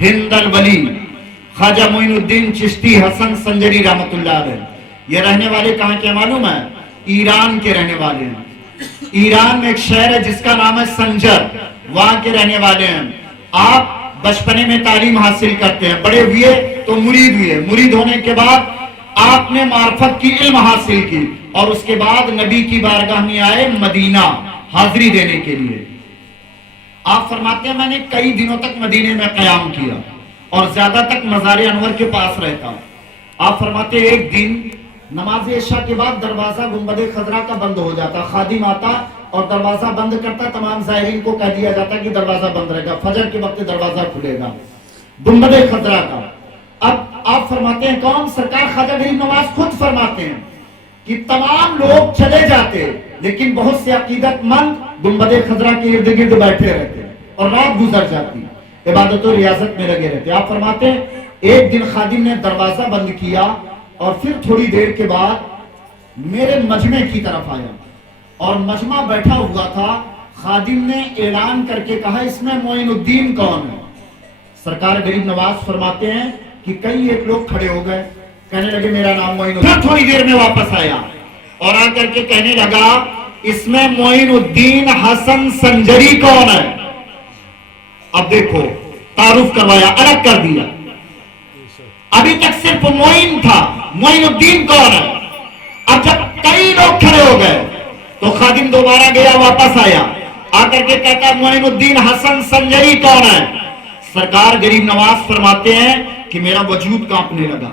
ہند الولی خواجہ معین الدین چشتی حسن سنجری رحمت اللہ علیہ، یہ رہنے والے کہاں کے معلوم ہے؟ ایران کے رہنے والے ہیں۔ ایران میں ایک شہر ہے جس کا نام ہے سنجر، وہاں کے رہنے والے ہیں۔ آپ بچپنے میں تعلیم حاصل کرتے ہیں، بڑے ہوئے تو مرید ہوئے، مرید ہونے کے بعد آپ نے معرفت کی، علم حاصل کی، اور اس کے بعد نبی کی بارگاہ میں آئے مدینہ حاضری دینے کے لیے۔ آپ فرماتے ہیں میں نے کئی دنوں تک مدینے میں قیام کیا اور زیادہ تک مزار انور کے پاس رہتا۔ آپ فرماتے ہیں ایک دن نماز عشاء کے بعد دروازہ گنبد خضرا کا بند ہو جاتا، خادم آتا اور دروازہ بند کرتا، تمام زائرین کو کہہ دیا جاتا کہ دروازہ بند رہے گا، فجر کے وقت دروازہ کھلے گا گنبد خضرا کا۔ اب آپ فرماتے ہیں کون؟ سرکار خواجہ غریب نواز خود فرماتے ہیں کہ تمام لوگ چلے جاتے لیکن بہت سے عقیدت مند گنبد خضرا کے ارد گرد بیٹھے رہتے اور رات گزر جاتی، عبادت و ریاضت میں لگے رہتے۔ آپ فرماتے ہیں ایک دن خادم نے دروازہ بند کیا اور پھر تھوڑی دیر کے بعد میرے مجمع کی طرف آیا اور مجمع بیٹھا ہوا تھا۔ خادم نے اعلان کر کے کہا اس میں معین الدین کون ہے؟ سرکار غریب نواز فرماتے ہیں کہ کئی ایک لوگ کھڑے ہو گئے، کہنے لگے میرا نام معین الدین۔ پھر تھوڑی دیر میں واپس آیا اور آ کر کے کہنے لگا اس میں معین الدین حسن سنجری کون ہے؟ اب دیکھو تعارف کروایا، الگ کر دیا۔ ابھی تک صرف معین تھا، معین الدین کون ہے؟ اب جب کئی لوگ کھڑے ہو گئے تو خادم دوبارہ گیا، واپس آیا، آ کر کے کہتا معین الدین حسن سنجری کون ہے؟ سرکار غریب نواز فرماتے ہیں کہ میرا وجود کانپنے لگا،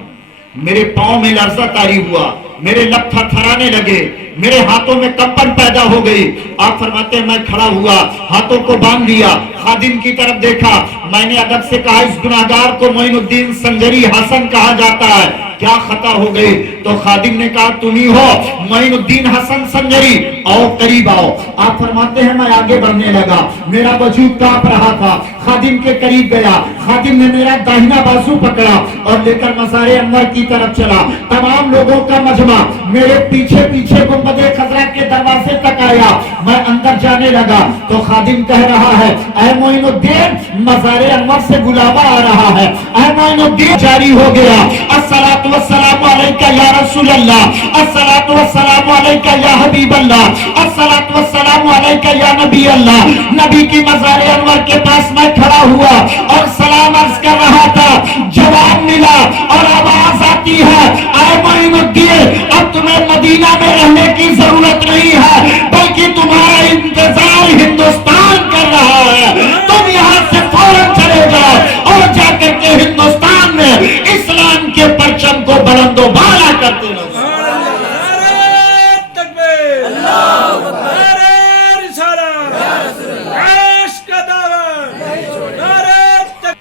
میرے پاؤں میں لرزہ طاری ہوا، میرے لب تھرتھرانے لگے، میرے ہاتھوں میں کمپن پیدا ہو گئی۔ آپ فرماتے ہیں میں کھڑا ہوا، ہاتھوں کو باندھ لیا، خادم کی طرف دیکھا، میں نے ادب سے کہا اس گناہگار کو معین الدین سنجری حسن کہا جاتا ہے، کیا خطا ہو گئی؟ تو خادم نے کہا تم ہی ہو معین الدین حسن سنجری، آؤ قریب آؤ۔ آپ فرماتے ہیں میں آگے بڑھنے لگا، میرا وجود کانپ رہا تھا، خادم کے قریب گیا، خادم نے میرا داہنا بازو پکڑا اور لے کر مزار انور کی طرف چلا۔ تمام لوگوں کا مجمع میرے پیچھے پیچھے گنبد خضرا کے دروازے تک آیا، میں اندر جانے لگا تو خادم کہہ رہا ہے اے معین الدین مزار انور سے بلاوا آ رہا ہے۔ اے معین الدین جاری ہو گیا، الصلاۃ والسلام علیکہ یا رسول اللہ، الصلاۃ والسلام علیکہ یا حبیب اللہ، الصلاۃ والسلام علیکہ یا نبی اللہ۔ نبی کی مزار انور کے پاس میں کھڑا ہوا اور سلام عرض کر رہا تھا، جواب ملا اور آواز آتی ہے اے معین الدین اب تمہیں مدینہ میں رہنے کی ضرورت نہیں ہے بلکہ تمہارا انتظار ہندوستان کر رہا ہے، تم یہاں سے فوراً چلے جاؤ اور جا کر کے ہندوستان میں اسلام کے پرچم کو بلند و بالا کرتے رہو۔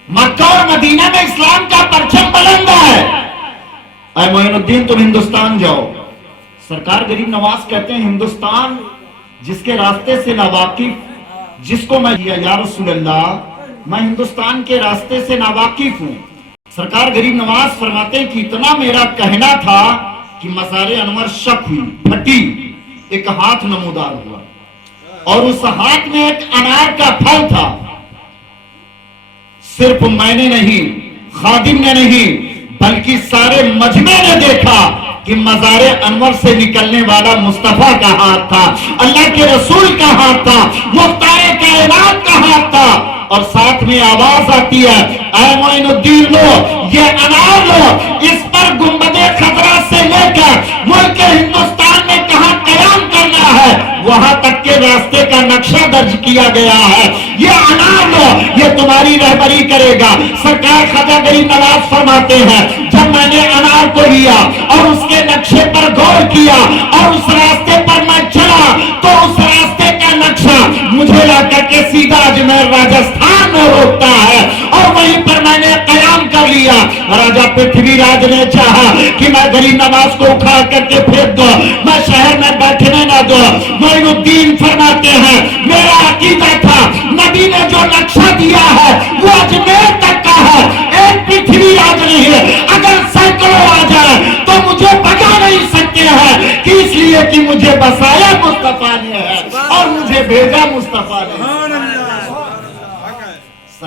مکہ اور مدینہ میں اسلام کا پرچم بلند ہے، اے معین الدین تم ہندوستان جاؤ۔ سرکار غریب نواز کہتے ہیں ہندوستان جس کے راستے سے ناواقف، جس کو میں یا رسول اللہ میں ہندوستان کے راستے سے ناواقف ہوں۔ سرکار غریب نواز فرماتے ہیں کہ اتنا میرا کہنا تھا کہ مزار انور شک ہوئی، پھٹی، ایک ہاتھ نمودار ہوا اور اس ہاتھ میں ایک انار کا پھل تھا۔ صرف میں نے نہیں، خادم نے نہیں، بلکہ سارے مجمع نے دیکھا کہ مزار انور سے نکلنے والا مصطفیٰ کا ہاتھ تھا، اللہ کے رسول کا ہاتھ تھا، مختار کائنات کا ہاتھ تھا، اور ساتھ میں آواز آتی ہے اے معین الدین لو یہ انار لو، اس پر گنبد خضرا سے لے کر ملک ہندوستان میں کہاں قیام کرنا ہے وہاں تک کے راستے کا نقشہ درج کیا گیا ہے، یہ انار لو، یہ تمہاری رہبری کرے گا۔ سرکار خواجہ غریب نواز فرماتے ہیں جب میں نے انار کو لیا اور اس کے نقشے پر غور کیا اور اس راستے پر میں چلا تو اس راستے کا نقشہ مجھے لا کر کے سیدھا اجمیر راجستھان میں روکتا ہے، اور وہیں پر میں نے قیام کر لیا۔ راجہ پرتھوی راج نے چاہا کہ میں غریب نواز کو اکھاڑ کر کے پھینک دو، میں شہر میں بیٹھنے نہ دو۔ معین الدین فرماتے ہیں میرا عقیدہ تھا نبی نے جو نقشہ دیا ہے وہ اجمیر تک کا ہے، ایک پرتھوی راج نہیں ہے، اگر سینکڑوں آ جائے تو مجھے بچا نہیں سکتے ہیں، کہ اس لیے کہ مجھے بسایا مصطفیٰ نے ہے اور مجھے بھیجا مصطفیٰ نے۔